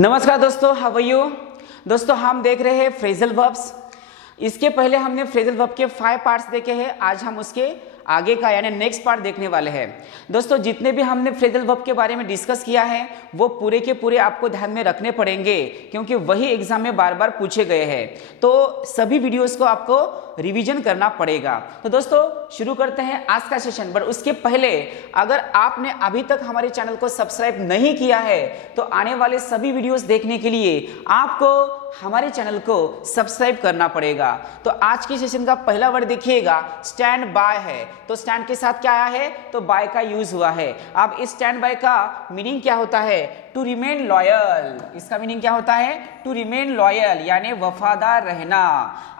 नमस्कार दोस्तों, how are you. दोस्तों हम देख रहे हैं फ्रेजल वर्ब्स। इसके पहले हमने फ्रेजल वर्ब के 5 पार्ट्स देखे हैं। आज हम उसके आगे का यानी नेक्स्ट पार्ट देखने वाले हैं। दोस्तों जितने भी हमने फ्रेजल वर्ब के बारे में डिस्कस किया है वो पूरे के पूरे आपको ध्यान में रखने पड़ेंगे, क्योंकि वही एग्जाम में बार बार पूछे गए हैं। तो सभी वीडियोस को आपको रिवीजन करना पड़ेगा। तो दोस्तों शुरू करते हैं आज का सेशन। बट उसके पहले अगर आपने अभी तक हमारे चैनल को सब्सक्राइब नहीं किया है तो आने वाले सभी वीडियोस देखने के लिए आपको हमारे चैनल को सब्सक्राइब करना पड़ेगा। तो आज के सेशन का पहला वर्ड देखिएगा, स्टैंड बाय है। तो स्टैंड के साथ क्या आया है, तो बाय का यूज हुआ है। अब इस स्टैंड बाय का मीनिंग क्या होता है, टू रिमेन लॉयल। इसका मीनिंग क्या होता है, टू रिमेन लॉयल यानी वफादार रहना।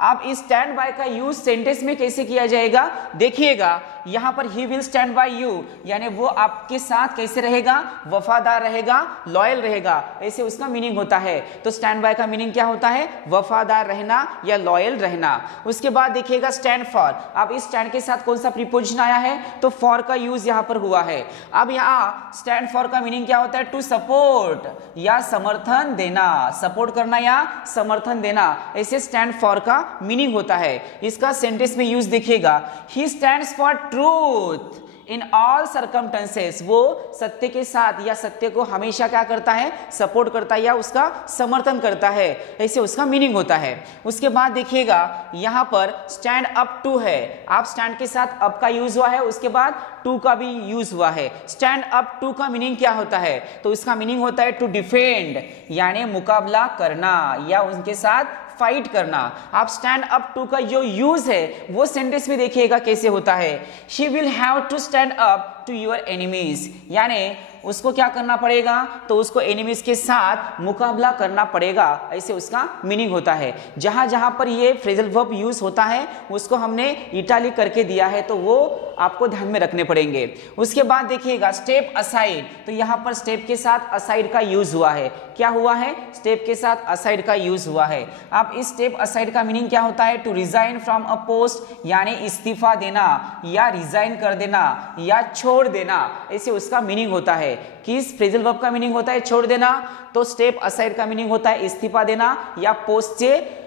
अब इस स्टैंड बाय का यूज सेंटेंस में कैसे किया जाएगा देखिएगा। यहां पर he will stand by you यानी वो आपके साथ कैसे रहेगा, वफादार रहेगा, लॉयल रहेगा, ऐसे उसका मीनिंग होता है। तो स्टैंड बाय का मीनिंग क्या होता है, वफादार रहना या लॉयल रहना। उसके बाद देखिएगा स्टैंड फॉर। अब इस स्टैंड के साथ कौन सा प्रीपोजिशन आया है, तो फॉर का यूज यहां पर हुआ है। अब यहां स्टैंड फॉर का मीनिंग क्या होता है, टू सपोर्ट या समर्थन देना, सपोर्ट करना या समर्थन देना, ऐसे स्टैंड फॉर का मीनिंग होता है। इसका सेंटेंस में यूज देखिएगा, he stands for truth in all circumstances. वो सत्य के साथ या सत्य को हमेशा क्या करता है, सपोर्ट करता है या उसका समर्थन करता है, ऐसे उसका मीनिंग होता है। उसके बाद देखिएगा यहां पर स्टैंड अप टू है। आप स्टैंड के साथ अप का यूज हुआ है, उसके बाद टू का भी यूज हुआ है। स्टैंड अप टू का मीनिंग क्या होता है, तो इसका मीनिंग होता है टू डिफेंड यानी मुकाबला करना या उनके साथ फाइट करना। आप स्टैंड अप टू का जो यूज है वो सेंटेंस में देखिएगा कैसे होता है, she will have to stand up to your enemies यानी उसको क्या करना पड़ेगा, तो उसको एनिमीज के साथ मुकाबला करना पड़ेगा, ऐसे उसका मीनिंग होता है। जहां जहां पर ये फ्रेजल वर्ब यूज होता है उसको हमने इटालिक करके दिया है, तो वो आपको ध्यान में रखने पड़ेंगे। उसके बाद देखिएगा स्टेप असाइड। तो यहां पर स्टेप के साथ असाइड का यूज हुआ है। क्या हुआ है, स्टेप के साथ असाइड का यूज हुआ है। अब इस स्टेप असाइड का मीनिंग क्या होता है, to resign from a post यानी इस्तीफा देना या रिजाइन कर देना या छोड़ देना, ऐसे उसका मीनिंग होता है। किस फ्रेजल वर्ब का मीनिंग होता है, छोड़ देना, तो स्टेप असाइड का मीनिंग होता है इस्तीफा देना या पोस्ट से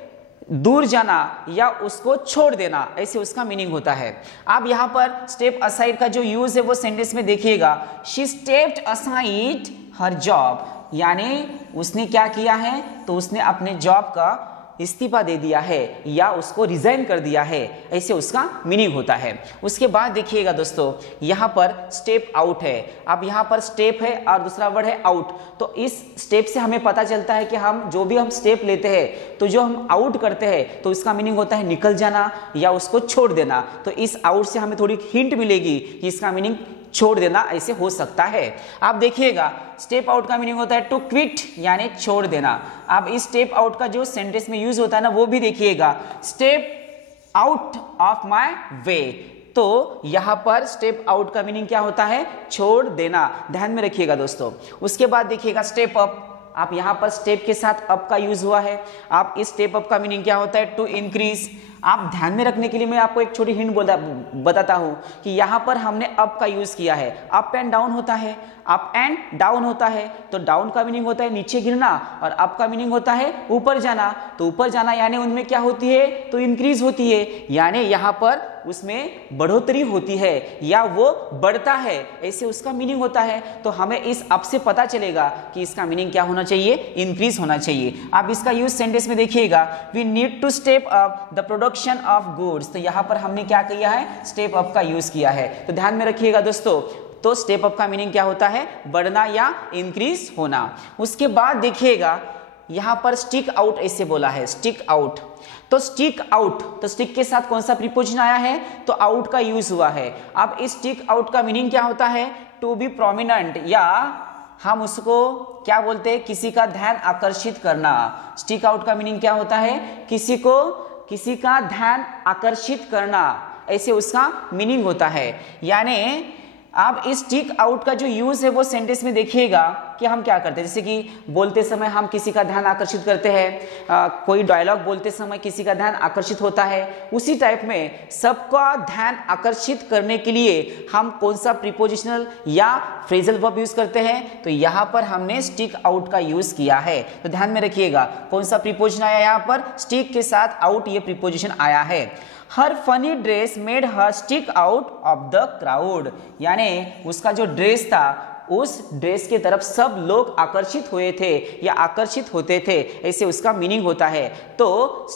दूर जाना या उसको छोड़ देना, ऐसे उसका मीनिंग होता है। अब यहां पर स्टेप असाइड का जो यूज है वो सेंटेंस में देखिएगा, she stepped aside her job यानी उसने क्या किया है, तो उसने अपने जॉब का इस्तीफा दे दिया है या उसको रिजाइन कर दिया है, ऐसे उसका मीनिंग होता है। उसके बाद देखिएगा दोस्तों यहां पर स्टेप आउट है। अब यहां पर स्टेप है और दूसरा वर्ड है आउट। तो इस स्टेप से हमें पता चलता है कि हम जो भी हम स्टेप लेते हैं तो जो हम आउट करते हैं तो इसका मीनिंग होता है निकल जाना या उसको छोड़ देना। तो इस आउट से हमें थोड़ी हिंट मिलेगी कि इसका मीनिंग छोड़ देना ऐसे हो सकता है। आप देखिएगा स्टेप आउट का मीनिंग होता है टू क्विट यानी छोड़ देना। अब इस स्टेप आउट का जो सेंटेंस में यूज होता है ना वो भी देखिएगा, step out of my way. तो यहां पर स्टेप आउट का मीनिंग क्या होता है, छोड़ देना, ध्यान में रखिएगा दोस्तों। उसके बाद देखिएगा स्टेप अप। आप यहां पर स्टेप के साथ अप का यूज हुआ है। आप इस स्टेप अप का मीनिंग क्या होता है, टू इंक्रीज। आप ध्यान में रखने के लिए मैं आपको एक छोटी हिंट बताता हूं कि यहां पर हमने अप का यूज किया है। अप एंड डाउन होता है, अप एंड डाउन होता है। तो डाउन का मीनिंग होता है नीचे गिरना और अप का मीनिंग होता है ऊपर जाना। तो ऊपर जाना यानी उनमें क्या होती है, तो इंक्रीज होती है यानी यहां पर उसमें बढ़ोतरी होती है या वो बढ़ता है, ऐसे उसका मीनिंग होता है। तो हमें इस अप से पता चलेगा कि इसका मीनिंग क्या होना चाहिए, इंक्रीज होना चाहिए। आप इसका यूज सेंटेंस में देखिएगा, we need to step up the production of goods. तो यहां पर हमने क्या किया है, स्टेप अप का यूज किया है। तो ध्यान में रखिएगा दोस्तों। तो स्टेप अप का मीनिंग क्या होता है, बढ़ना या इंक्रीज होना। उसके बाद देखिएगा यहां पर स्टिक आउट ऐसे बोला है, स्टिक आउट। तो स्टिक आउट, तो स्टिक के साथ कौन सा प्रीपोजिशन आया है, तो आउट का यूज हुआ है। अब इस स्टिक आउट का मीनिंग क्या होता है, टू बी प्रोमिनेंट या हम उसको क्या बोलते हैं, किसी का ध्यान आकर्षित करना। स्टिक आउट का मीनिंग क्या होता है, किसी का ध्यान आकर्षित करना, ऐसे उसका मीनिंग होता है। यानी आप इस स्टिक आउट का जो यूज है वो सेंटेंस में देखिएगा कि हम क्या करते हैं। जैसे कि बोलते समय हम किसी का ध्यान आकर्षित करते हैं, कोई डायलॉग बोलते समय किसी का ध्यान आकर्षित होता है, उसी टाइप में सबका ध्यान आकर्षित करने के लिए हम कौन सा प्रीपोजिशनल या फ्रेजल वर्ब यूज करते हैं। तो यहाँ पर हमने स्टिक आउट का यूज किया है। तो ध्यान में रखिएगा कौन सा प्रीपोजिशन आया यहाँ पर, स्टिक के साथ आउट ये प्रीपोजिशन आया है। Her funny dress made her stick out of the crowd, यानी उसका जो ड्रेस था उस ड्रेस के तरफ सब लोग आकर्षित हुए थे या आकर्षित होते थे, ऐसे उसका मीनिंग होता है। तो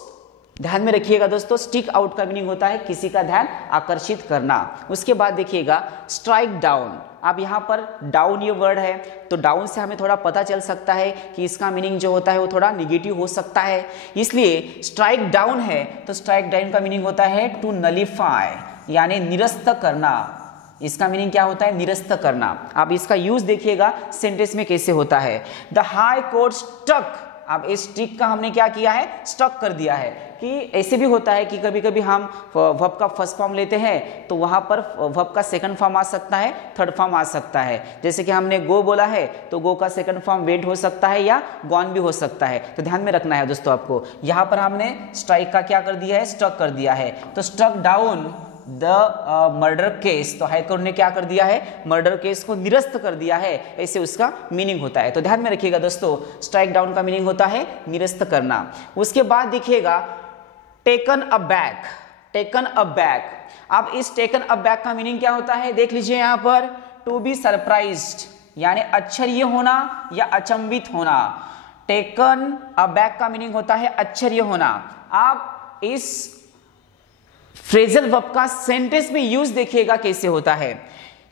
ध्यान में रखिएगा दोस्तों, स्टिक आउट का मीनिंग होता है किसी का ध्यान आकर्षित करना। उसके बाद देखिएगा स्ट्राइक डाउन। अब यहाँ पर डाउन ये वर्ड है, तो डाउन से हमें थोड़ा पता चल सकता है कि इसका मीनिंग जो होता है वो थोड़ा निगेटिव हो सकता है, इसलिए स्ट्राइक डाउन है तो स्ट्राइक डाउन का मीनिंग होता है टू नलिफाई, यानी निरस्त करना। इसका मीनिंग क्या होता है, निरस्त करना। आप इसका यूज देखिएगा सेंटेंस में कैसे होता है। द हाई कोर्ट स्टक, अब इस स्टिक का हमने क्या किया है, स्टक कर दिया है। कि ऐसे भी होता है कि कभी कभी हम वर्ब का फर्स्ट फॉर्म लेते हैं तो वहां पर वर्ब का सेकंड फॉर्म आ सकता है, थर्ड फॉर्म आ सकता है। जैसे कि हमने गो बोला है तो गो का सेकंड फॉर्म वेंट हो सकता है या गॉन भी हो सकता है। तो ध्यान में रखना है दोस्तों आपको। यहाँ पर हमने स्ट्राइक का क्या कर दिया है, स्टक कर दिया है। तो struck down the murder case, तो हाईकोर्ट ने क्या कर दिया है, मर्डर केस को निरस्त कर दिया है, ऐसे उसका मीनिंग होता है। तो ध्यान में रखिएगा दोस्तों, स्ट्राइक डाउन का मीनिंग होता है निरस्त करना। उसके बाद देखिएगा taken a back, taken a back. अब इस टेकन अ बैक का मीनिंग क्या होता है, देख लीजिए यहाँ पर, टू बी सरप्राइज्ड, यानी आश्चर्य होना या अचंभित होना। टेकन अ बैक का मीनिंग होता है आश्चर्य होना। आप इस फ्रेजल वर्ब का सेंटेंस में यूज देखिएगा कैसे होता है।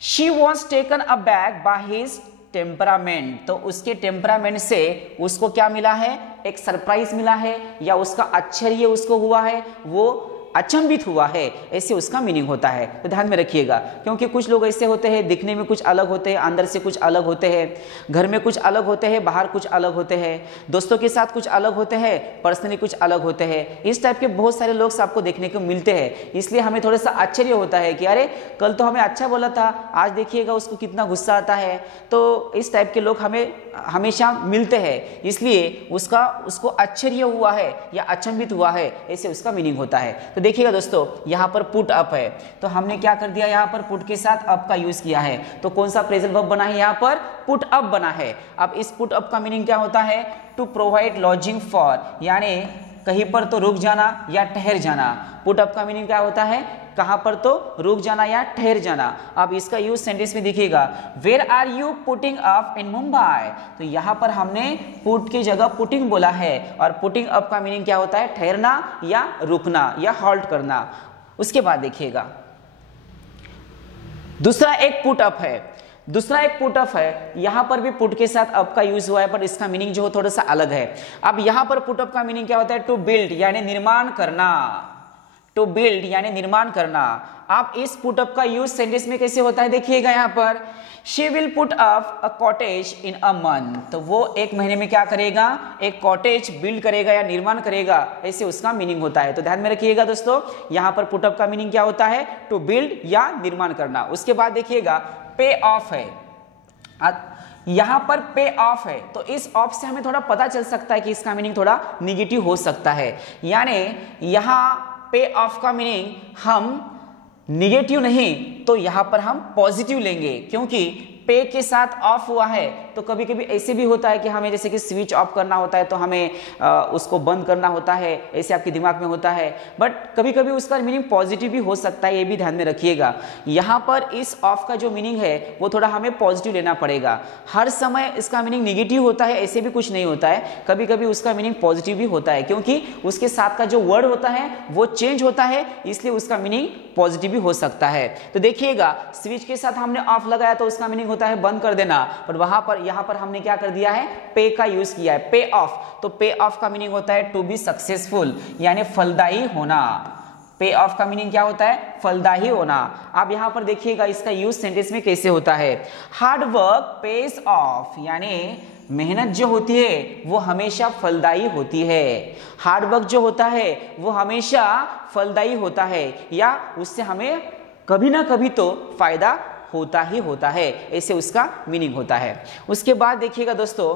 She was taken a back by his temperament, तो उसके टेम्परामेंट से उसको क्या मिला है, एक सरप्राइज मिला है या उसका आश्चर्य उसको हुआ है, वो अचंभित हुआ है, ऐसे उसका मीनिंग होता है। तो ध्यान में रखिएगा, क्योंकि कुछ लोग ऐसे होते हैं दिखने में कुछ अलग होते हैं, अंदर से कुछ अलग होते हैं, घर में कुछ अलग होते हैं, बाहर कुछ अलग होते हैं, दोस्तों के साथ कुछ अलग होते हैं, पर्सनली कुछ अलग होते हैं। इस टाइप के बहुत सारे लोग आपको देखने को मिलते हैं, इसलिए हमें थोड़ा सा आश्चर्य होता है कि अरे कल तो हमें अच्छा बोला था, आज देखिएगा उसको कितना गुस्सा आता है। तो इस टाइप के लोग हमें हमेशा मिलते हैं, इसलिए उसको आश्चर्य हुआ है या अचंभित हुआ है, ऐसे उसका मीनिंग होता है। तो देखिएगा दोस्तों, यहाँ पर पुट अप है तो हमने क्या कर दिया, यहाँ पर पुट के साथ अप का यूज किया है। तो कौन सा फ्रेजल वर्ब बना है, यहाँ पर पुट अप बना है। अब इस पुट अप का मीनिंग क्या होता है, टू प्रोवाइड लॉजिंग फॉर, यानी कहीं पर तो रुक जाना या ठहर जाना। पुट अप का मीनिंग क्या होता है, कहां पर तो रुक जाना या ठहर जाना। अब इसका यूज सेंटेंस में देखिएगा, where are you putting up in Mumbai, तो यहां पर हमने पुट की जगह पुटिंग बोला है, और पुटिंग अप का मीनिंग क्या होता है, ठहरना या रुकना या हॉल्ट करना। उसके बाद देखिएगा दूसरा एक पुट अप है, दूसरा एक पुट अप है, यहां पर भी पुट के साथ अप का यूज हुआ है, पर इसका मीनिंग जो थोड़ा सा अलग है। अब यहां पर पुट अप का मीनिंग क्या होता है, टू बिल्ड, यानी निर्माण करना, टू बिल्ड यानी निर्माण करना। आप इस पुट अप का यूज सेंटेंस में कैसे होता है, देखिएगा यहाँ पर, she will put up a cottage in a month, तो वो एक महीने में क्या करेगा, एक कॉटेज बिल्ड करेगा या निर्माण करेगा, ऐसे उसका मीनिंग होता है। तो ध्यान में रखिएगा दोस्तों, यहाँ पर पुट अप का मीनिंग क्या होता है, टू बिल्ड या निर्माण करना। उसके बाद देखिएगा पे ऑफ है, यहां पर पे ऑफ है, तो इस ऑफ से हमें थोड़ा पता चल सकता है कि इसका मीनिंग थोड़ा निगेटिव हो सकता है। यानी यहां पे ऑफ का मीनिंग हम निगेटिव नहीं तो यहां पर हम पॉजिटिव लेंगे, क्योंकि पे के साथ ऑफ हुआ है। तो कभी कभी ऐसे भी होता है कि हमें जैसे कि स्विच ऑफ करना होता है तो हमें उसको बंद करना होता है, ऐसे आपके दिमाग में होता है, बट कभी कभी उसका मीनिंग पॉजिटिव भी हो सकता है, ये भी ध्यान में रखिएगा। यहाँ पर इस ऑफ का जो मीनिंग है वो थोड़ा हमें पॉजिटिव लेना पड़ेगा। हर समय इसका मीनिंग निगेटिव होता है ऐसे भी कुछ नहीं होता है, कभी कभी उसका मीनिंग पॉजिटिव भी होता है, क्योंकि उसके साथ का जो वर्ड होता है वो चेंज होता है, इसलिए उसका मीनिंग पॉजिटिव भी हो सकता है। तो देखिएगा स्विच के साथ हमने ऑफ लगाया तो उसका मीनिंग होता है बंद कर देना, पर वहां पर यहां पर हमने क्या कर दिया है, पे का यूज किया है, पे ऑफ। तो पे ऑफ का मीनिंग होता है टू बी सक्सेसफुल, यानी फलदायी होना। पे ऑफ का मीनिंग क्या होता है, फलदायी होना। आप यहां पर देखिएगा इसका यूज सेंटेंस में कैसे होता है, हार्ड वर्क पेज ऑफ, यानी मेहनत जो होती है वो हमेशा फलदायी होती है। हार्ड वर्क जो होता है वो हमेशा फलदायी होता है, या उससे हमें कभी ना कभी तो फायदा होता ही होता है, ऐसे उसका मीनिंग होता है। उसके बाद देखिएगा दोस्तों,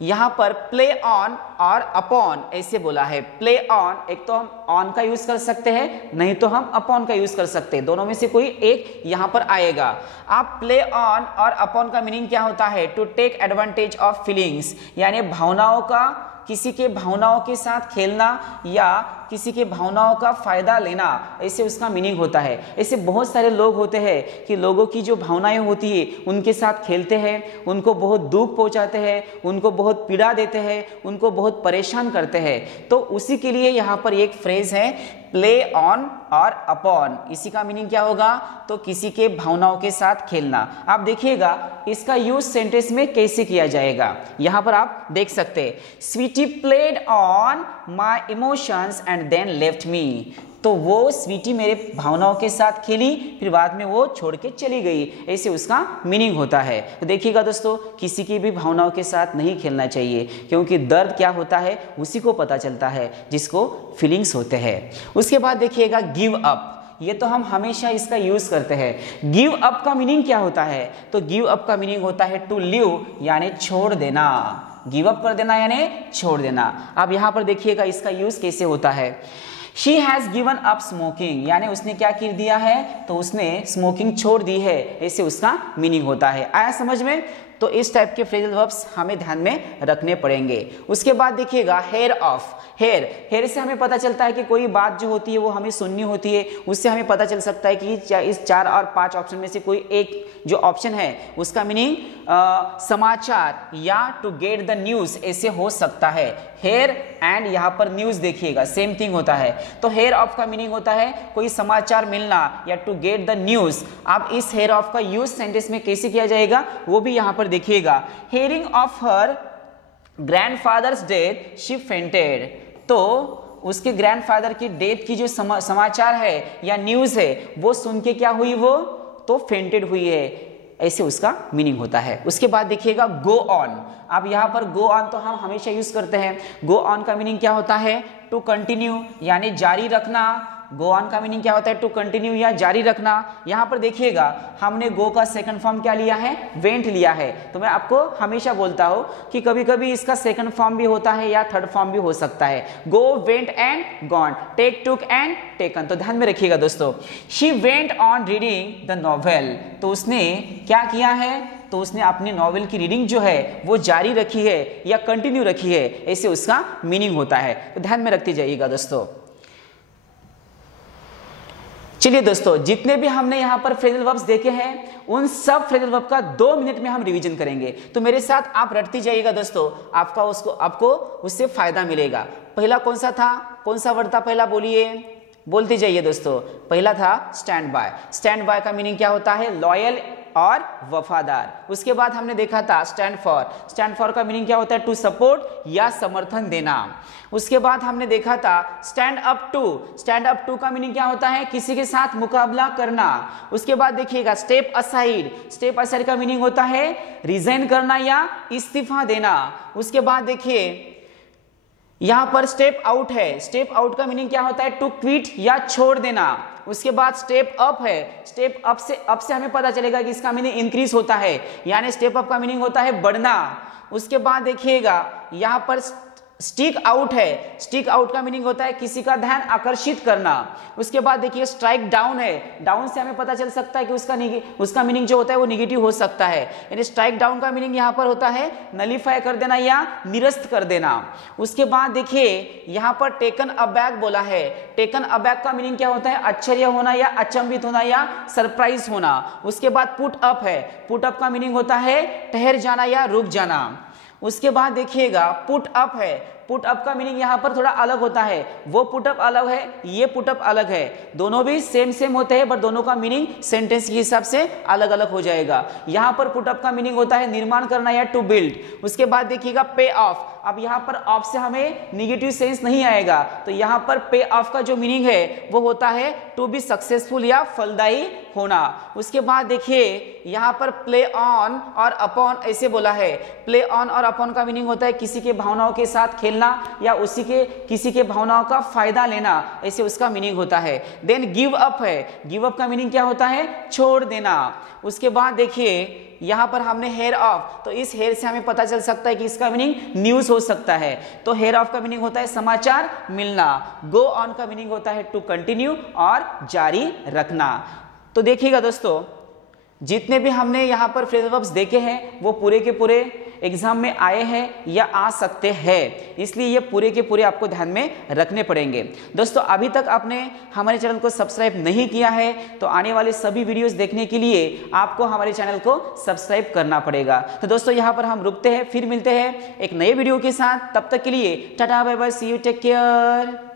यहाँ पर प्ले ऑन और अपॉन ऐसे बोला है। प्ले ऑन, एक तो हम ऑन का यूज कर सकते हैं, नहीं तो हम अपॉन का यूज कर सकते हैं, दोनों में से कोई एक यहाँ पर आएगा। आप प्ले ऑन और अपॉन का मीनिंग क्या होता है? To take advantage of feelings, यानी भावनाओं का, किसी के भावनाओं के साथ खेलना या किसी के भावनाओं का फायदा लेना, ऐसे उसका मीनिंग होता है। ऐसे बहुत सारे लोग होते हैं कि लोगों की जो भावनाएं होती है उनके साथ खेलते हैं, उनको बहुत दुख पहुंचाते हैं, उनको बहुत पीड़ा देते हैं, उनको बहुत परेशान करते हैं। तो उसी के लिए यहाँ पर एक फ्रेज है प्ले ऑन और अपॉन। इसी का मीनिंग क्या होगा? तो किसी के भावनाओं के साथ खेलना। आप देखिएगा इसका यूज सेंटेंस में कैसे किया जाएगा, यहाँ पर आप देख सकते हैं। Sweety played on my emotions and then left me. तो वो स्वीटी मेरे भावनाओं के साथ खेली, फिर बाद में वो छोड़ के चली गई, ऐसे उसका मीनिंग होता है। तो देखिएगा दोस्तों, किसी की भी भावनाओं के साथ नहीं खेलना चाहिए, क्योंकि दर्द क्या होता है उसी को पता चलता है जिसको फीलिंग्स होते हैं। उसके बाद देखिएगा गिव अप, ये तो हम हमेशा इसका यूज करते हैं। गिव अप का मीनिंग क्या होता है? तो गिव अप का मीनिंग होता है टू लीव, यानी छोड़ देना। गिव अप कर देना यानी छोड़ देना। अब यहाँ पर देखिएगा इसका यूज कैसे होता है। She has given up smoking, यानी उसने क्या कर दिया है? तो उसने स्मोकिंग छोड़ दी है, ऐसे उसका मीनिंग होता है। आया समझ में? तो इस टाइप के फ्रेजल वर्ब्स हमें ध्यान में रखने पड़ेंगे। उसके बाद देखिएगा हेयर ऑफ। हेयर से हमें पता चलता है कि कोई बात जो होती है वो हमें सुननी होती है, उससे हमें पता चल सकता है कि इस 4 और 5 ऑप्शन में से कोई एक जो ऑप्शन है उसका मीनिंग समाचार या टू गेट द न्यूज ऐसे हो सकता है। हेयर एंड यहाँ पर न्यूज देखिएगा सेम थिंग होता है। तो हेयर ऑफ का मीनिंग होता है कोई समाचार मिलना या टू गेट द न्यूज। अब इस हेयर ऑफ का यूज सेंटेंस में कैसे किया जाएगा वो भी यहाँ पर देखिएगा। Hearing of her grandfathers death she fainted. तो उसके ग्रैंडफादर की डेथ की जो समाचार है या न्यूज है वो सुन के क्या हुई? वो तो फेंटेड हुई है, ऐसे उसका मीनिंग होता है। उसके बाद देखिएगा गो ऑन। अब यहाँ पर गो ऑन तो हम हमेशा यूज करते हैं। गो ऑन का मीनिंग क्या होता है? टू कंटिन्यू, यानी जारी रखना। गो ऑन का मीनिंग क्या होता है? टू कंटिन्यू या जारी रखना। यहाँ पर देखिएगा हमने गो का सेकंड फॉर्म क्या लिया है? वेंट लिया है। तो मैं आपको हमेशा बोलता हूँ कि कभी कभी इसका सेकंड फॉर्म भी होता है या थर्ड फॉर्म भी हो सकता है। Go, went and gone, take, took and taken. तो ध्यान में रखिएगा दोस्तों। She went on reading the novel. तो उसने क्या किया है? तो उसने अपनी नॉवेल की रीडिंग जो है वो जारी रखी है या कंटिन्यू रखी है, ऐसे उसका मीनिंग होता है। तो ध्यान में रखते जाइएगा दोस्तों। चलिए दोस्तों, जितने भी हमने यहाँ पर फ्रेजल वर्ब्स देखे हैं उन सब फ्रेजल वर्ब का 2 मिनट में हम रिवीजन करेंगे। तो मेरे साथ आप रटती जाइएगा दोस्तों, आपको उससे फायदा मिलेगा। पहला कौन सा था? कौन सा वर्ड था पहला? बोलिए, बोलते जाइए दोस्तों। पहला था स्टैंड बाय। स्टैंड बाय का मीनिंग क्या होता है? लॉयल और वफादार। उसके बाद हमने देखा था स्टैंड फॉर। स्टैंड फॉर का मीनिंग क्या होता है? टू सपोर्ट या समर्थन देना। उसके बाद हमने देखा था stand up to. Stand up to का मीनिंग क्या होता है? किसी के साथ मुकाबला करना। उसके बाद देखिएगा स्टेप असाइड। स्टेप असाइड का मीनिंग होता है रिजाइन करना या इस्तीफा देना। उसके बाद देखिए यहां पर स्टेप आउट है। स्टेप आउट का मीनिंग क्या होता है? टू क्विट या छोड़ देना। उसके बाद स्टेप अप है। स्टेप अप से हमें पता चलेगा कि इसका मीनिंग इंक्रीज होता है, यानी स्टेप अप का मीनिंग होता है बढ़ना। उसके बाद देखिएगा यहां पर स्टिक आउट है। स्टिक आउट का मीनिंग होता है किसी का ध्यान आकर्षित करना। उसके बाद देखिए स्ट्राइक डाउन है। डाउन से हमें पता चल सकता है कि उसका मीनिंग जो होता है वो निगेटिव हो सकता है, यानी स्ट्राइक डाउन का मीनिंग यहाँ पर होता है नलीफाई कर देना या निरस्त कर देना। उसके बाद देखिए यहाँ पर टेकन अबैक बोला है। टेकन अबैक का मीनिंग क्या होता है? आश्चर्य होना या अचंभित होना या सरप्राइज होना। उसके बाद पुट अप है। पुट अप का मीनिंग होता है ठहर जाना या रुक जाना। उसके बाद देखिएगा पुट अप है। पुट अप का मीनिंग यहाँ पर थोड़ा अलग होता है। वो पुट अप अलग है, ये पुट अप अलग है। दोनों भी सेम होते हैं, बट दोनों का मीनिंग सेंटेंस के हिसाब से अलग अलग हो जाएगा। यहाँ पर पुट अप का मीनिंग होता है निर्माण करना या टू बिल्ड। उसके बाद देखिएगा पे ऑफ। अब यहाँ पर ऑफ से हमें निगेटिव सेंस नहीं आएगा, तो यहाँ पर पे ऑफ का जो मीनिंग है वो होता है टू बी सक्सेसफुल या फलदायी होना। उसके बाद देखिए यहाँ पर प्ले ऑन और अपॉन ऐसे बोला है। प्ले ऑन और अपॉन का मीनिंग होता है किसी के भावनाओं के साथ खेलना खेलना या उसी के किसी के भावनाओं का फायदा लेना, ऐसे उसका मीनिंग होता है। देन गिव अप है, गिव अप का मीनिंग क्या होता है, छोड़ देना। उसके बाद देखिए यहाँ पर हमने हेयर ऑफ, तो इस हेयर से हमें पता चल सकता है कि इसका मीनिंग न्यूज हो सकता है। तो हेयर ऑफ का मीनिंग होता है समाचार मिलना। गो ऑन का मीनिंग होता है टू कंटिन्यू और जारी रखना। तो देखिएगा दोस्तों, जितने भी हमने यहाँ पर फ्रेजल वर्ब्स देखे हैं वो पूरे के पूरे एग्जाम में आए हैं या आ सकते हैं, इसलिए ये पूरे के पूरे आपको ध्यान में रखने पड़ेंगे। दोस्तों अभी तक आपने हमारे चैनल को सब्सक्राइब नहीं किया है तो आने वाले सभी वीडियोस देखने के लिए आपको हमारे चैनल को सब्सक्राइब करना पड़ेगा। तो दोस्तों यहाँ पर हम रुकते हैं, फिर मिलते हैं एक नए वीडियो के साथ। तब तक के लिए tata bye bye, see you, take care.